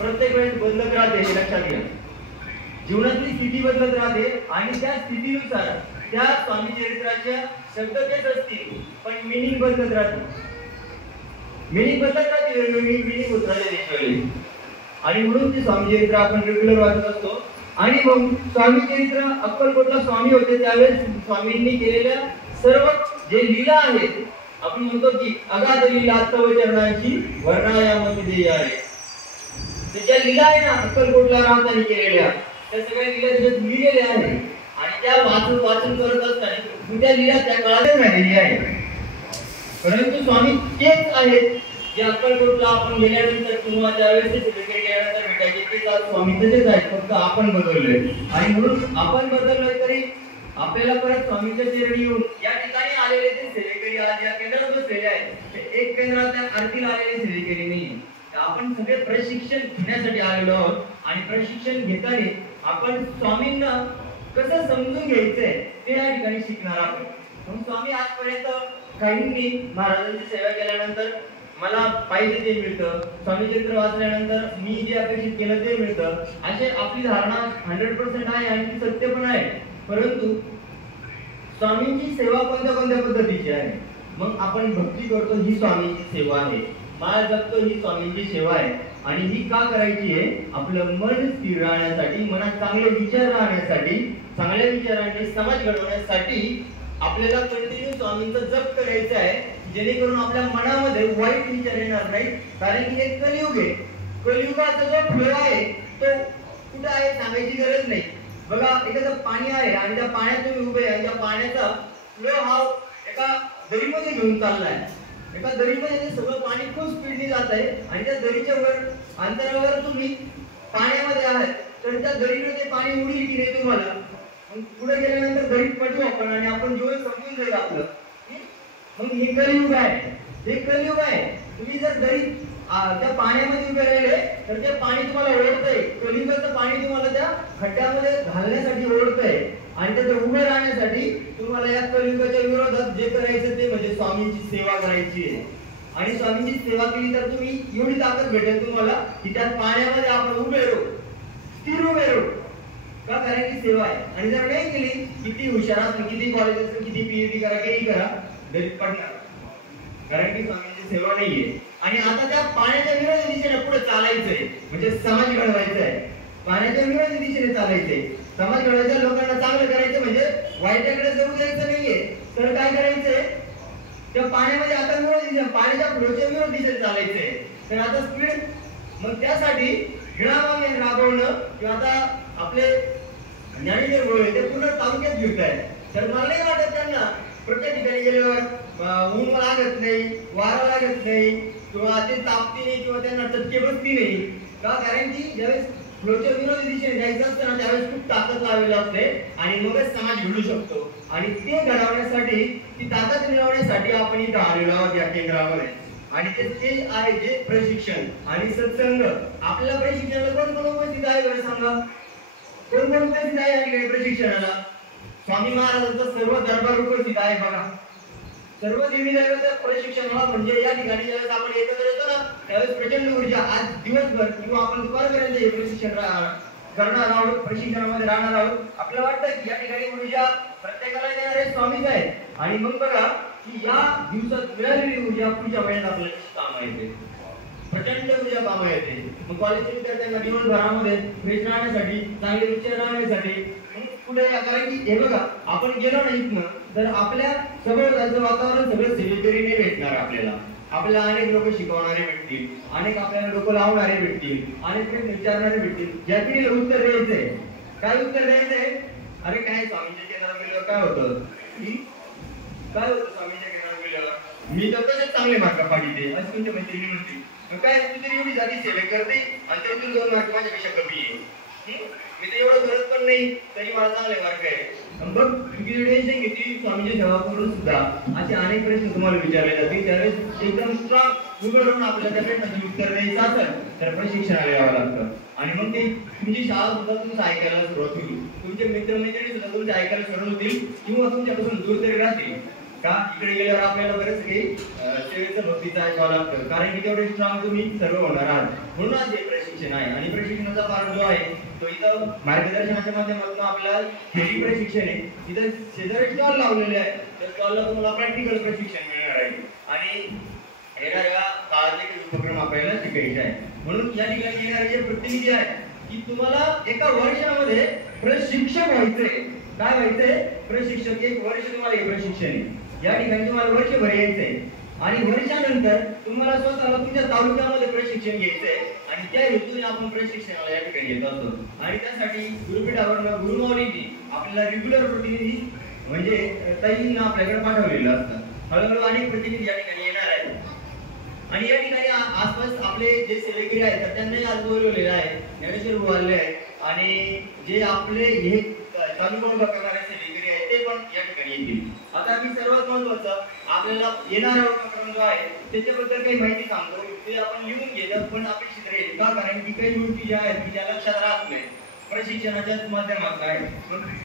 प्रत्येक वेळेस बदलत राहते हे लक्षात घ्या. जीवनातली स्थिती बदलत राहते आणि त्या स्थितीनुसार त्या स्वामी चरित्राच्या शब्द तेच असतील पण मिनिंग बदलत राहते. मिनिंग बदलत राहते, वेगवेगळी मिनिंग होत राहते. आणि म्हणून ते स्वामी चरित्र आपण रेग्युलर वाचत असतो. आणि मग स्वामी चरित्र अक्कलकोटला स्वामी होते त्यावेळेस स्वामींनी केलेल्या सर्व जे लीला आहेत, आपण म्हणतो की अगाध लीला तव चरणांची वर्णायामध्ये देय आहे. त्याच्या लीला आहे ना अक्कलकोटला राहताना केलेल्या त्या सगळ्या लीला त्याच्यात लिहिलेल्या आहेत. आणि त्या वाचन करत असताना त्या लीला त्या काळातच राहिलेली आहे. परंतु स्वामी तेच आहेत जे अक्कलकोटला आपण गेल्यानंतर किंवा त्यावेळेस सेलिब्रेट केल्यानंतर भेटायचे तेच आज स्वामी तसेच आहेत, फक्त आपण बदललोय. आणि म्हणून आपण बदललोय तरी आपल्याला परत स्वामीच्या चरणी येऊन या ठिकाणी आलेले ते सेवेकरी आज या केंद्रात बसलेले आहेत. एक केंद्रातल्या आरतीला आलेले सेवेकरी नाही, आपण सगळे प्रशिक्षण घेण्यासाठी आलेलो आहोत. आणि प्रशिक्षण घेताना आपण स्वामींना कसं समजून घ्यायचंय ते या ठिकाणी शिकणार आहोत. म्हणून स्वामी आजपर्यंत काहींनी महाराजांची सेवा केल्यानंतर मला पाहिजे ते मिळतं, स्वामी चरित्र वाचल्यानंतर मी जे अपेक्षित केलं ते मिळतं, असे आपली धारणा 100% आहे आणि ती सत्य पण आहे. परंतु स्वामींची सेवा कोणत्या कोणत्या पद्धतीची आहे? मग आपण भक्ती करतो ही स्वामींची सेवा आहे, माळ जपतो ही स्वामींची सेवा आहे. आणि ही का करायची आहे? आपलं मन स्थिर राहण्यासाठी, मनात चांगले विचार राहण्यासाठी, चांगल्या विचारांनी समाज घडवण्यासाठी आपल्याला कंटिन्यू स्वामींचा जप करायचा आहे, जेणेकरून आपल्या मनामध्ये वाईट विचार येणार नाही. कारण की हे कलियुग आहे. कलियुगाचा जो फ्लो आहे तो कुठे आहे सांगायची गरज नाही. बघा एखादं पाणी आहे आणि त्या पाण्यात तुम्ही उभे आहे, त्या पाण्याचा फ्लो हा एका दरीमध्ये घेऊन चाललाय. एका दरीमध्ये सगळं पाणी खूप स्पीडने जात आहे आणि त्या दरीच्या वर अंतरावर तुम्ही पाण्यामध्ये आहात, तर त्या दरीमध्ये पाणी उडील की नाही तुम्हाला? पुढे गेल्यानंतर दरीत पडू आपण आणि आपण जीवन समजून जाईल आपलं. मग हे कलियुग आहे, हे कलियुग आहे. तुम्ही जर दरीत त्या पाण्यामध्ये उभे राहिले तर ते पाणी तुम्हाला ओढतंय. कलियुगाचं पाणी तुम्हाला त्या खड्ड्यामध्ये घालण्यासाठी ओढतंय. आणि त्याचं उभे राहण्यासाठी तुम्हाला या कलियुगाच्या विरोधात जे करायचं ते म्हणजे स्वामींची सेवा करायची आहे. आणि स्वामींची सेवा केली तर तुम्ही एवढी ताकद भेटेल तुम्हाला की त्या पाण्यामध्ये आपण उभे राहू, स्थिर उभे राहू. का? कारण की सेवा आहे. आणि जर नाही केली, किती हुशार असं, किती कॉलेज असं, किती पीएचडी करा, किती करा, दरीत पडणार. कारण की स्वामींची सेवा नाहीये. आणि आता त्या पाण्याच्या विरोधी दिशेने पुढे चालायचंय, म्हणजे समाज घडवायचा आहे. पाण्याच्या विरोधी दिशेने चालायचंय, समाज घडवायचा, लोकांना चांगलं करायचं, म्हणजे वाईटाकडे जाऊ द्यायचं नाहीये. तर काय करायचंय? त्या पाण्यामध्ये आता विरोधी दिशा, पाण्याच्या फ्लोच्या विरोधी दिशेने चालायचंय. तर आता स्पीड, मग त्यासाठी घिळामागे राबवणं किंवा आता आपले ज्ञानेश्वर गोळे ते पूर्ण तालुक्यात फिरताय. तर मला नाही वाटत त्यांना प्रत्येक ठिकाणी गेल्यावर ऊन लागत नाही, वारा लागत नाही, किंवा ते तापती नाही, किंवा त्यांना चटके बसती नाही. का? कारण की ज्यावेळेस फ्लोच्या विरोधी दिशेने जायचं असतं ना त्यावेळेस खूप ताकद लावावी लागते आणि मगच समाज घडू शकतो. आणि ते घडवण्यासाठी, ती ताकद मिळवण्यासाठी आपण इथं आलेलो आहोत या केंद्रामध्ये. आणि ते आहे जे प्रशिक्षण आणि सत्संग. आपल्याला प्रशिक्षणाला कोण कोण उपस्थित आहे बरं सांगा? कोण कोण उपस्थित आहे या ठिकाणी प्रशिक्षणाला? स्वामी महाराजांचा सर्व दरबार उपस्थित आहे बघा. सर्व देवी देवता प्रशिक्षणाला, म्हणजे या ठिकाणी ज्यावेळेस आपण एकत्र येतो ना त्यावेळेस प्रचंड ऊर्जा. आज दिवसभर किंवा आपण दुपारपर्यंत हे प्रशिक्षण करणार आहोत, प्रशिक्षणामध्ये राहणार आहोत. आपल्याला वाटतं की या ठिकाणी ऊर्जा प्रत्येकाला देणारे स्वामीच आहेत. आणि मग बघा की या दिवसात मिळालेली ऊर्जा पुढच्या वेळेला आपल्याला कामा येते, प्रचंड ऊर्जा कामा येते. मग कॉलेजच्या विद्यार्थ्यांना दिवसभरामध्ये फ्रेश राहण्यासाठी, चांगले विचार राहण्यासाठी पुढे, कारण की हे बघा आपण गेलो ना इथनं तर आपल्या सभोवतालचं वातावरण सगळं सेवेकरीने भेटणार आपल्याला. आपल्याला अनेक लोक शिकवणारे भेटतील, अनेक आपल्याला लोक लावणारे भेटतील, अनेक विचारणारे भेटतील. ज्या पिढीला उत्तर द्यायचंय, काय उत्तर द्यायचंय? अरे काय स्वामींच्या केंद्रात गेल्यावर काय होतं, काय होतं स्वामींच्या केंद्रात गेल्यावर? मी तर तसेच चांगले मार्क पाडीते असं तुमच्या मैत्रिणी म्हणते. काय तू तरी एवढी जाती सेवे करते आणि त्यातून 2 मार्क माझ्यापेक्षा कमी आहे. मी तर एवढं करत पण नाही तरी मला चांगले मार्क आहे. बघ किती टेन्शन घेतली स्वामींची सेवा करून सुद्धा असे अनेक प्रश्न तुम्हाला विचारले जातील. त्यावेळेस एकदम स्ट्रॉंग उभं राहून आपल्याला त्या प्रश्नाची उत्तर द्यायचं असेल तर प्रशिक्षणाला यावं लागतं. आणि मग ते तुमची शाळा सुद्धा तुमचं ऐकायला सुरुवात होईल, तुमचे मित्रमैत्रिणी सुद्धा तुमचे ऐकायला सुरुवात होतील किंवा तुमच्यापासून दूर तरी राहतील. का? इकडे गेल्यावर आपल्याला बरेच काही सेवेचं भक्तीचं ऐकावं लागतं, कारण की तेवढे स्ट्रॉंग तुम्ही सर्व होणार आहात. म्हणून आज हे प्रशिक्षण प्रशिक्षण आहे आणि प्रशिक्षणाचा पार्ट जो आहे तो इथं मार्गदर्शनाच्या माध्यमातून आपल्याला थेरी प्रशिक्षण आहे. इथं शेजारी स्टॉल लावलेले आहे, त्या स्टॉलला तुम्हाला प्रॅक्टिकल प्रशिक्षण मिळणार आहे आणि येणाऱ्या काळातले काही उपक्रम आपल्याला शिकायचे आहे. म्हणून या ठिकाणी येणारे जे प्रतिनिधी आहेत की तुम्हाला एका वर्षामध्ये प्रशिक्षक व्हायचंय. काय व्हायचंय? प्रशिक्षक. एक वर्ष तुम्हाला हे प्रशिक्षण आहे. या ठिकाणी तुम्हाला वर्षभर यायचंय आणि वर्षानंतर तुम्हाला स्वतःला तुमच्या तालुक्यामध्ये प्रशिक्षण घ्यायचंय आणि त्या हेतूने आपण प्रशिक्षणाला या ठिकाणी येत असतो आणि त्यासाठी गुरुपीठावरून गुरुमाऊलींनी आपल्याला रेग्युलर प्रतिनिधी म्हणजे ताईंना आपल्याकडे पाठवलेलं असतं. हळूहळू अनेक प्रतिनिधी या ठिकाणी येणार आहेत आणि या ठिकाणी आसपास आपले जे सेवेकरी आहेत तर त्यांनाही आज बोलवलेलं आहे. ज्ञानेश्वर भाऊ आलेले आहेत आणि जे आपले हे तालुका उभा करणारे सेवेकरी आहेत ते पण या ठिकाणी येतील. आता मी सर्वात महत्वाचं आपल्याला येणारा उपक्रम जो आहे त्याच्याबद्दल काही माहिती सांगतो. ते आपण लिहून घेतलं पण अपेक्षित राहील का, कारण की काही गोष्टी ज्या आहेत की ज्या लक्षात राहत नाही प्रशिक्षणाच्याच माध्यमातून आहे.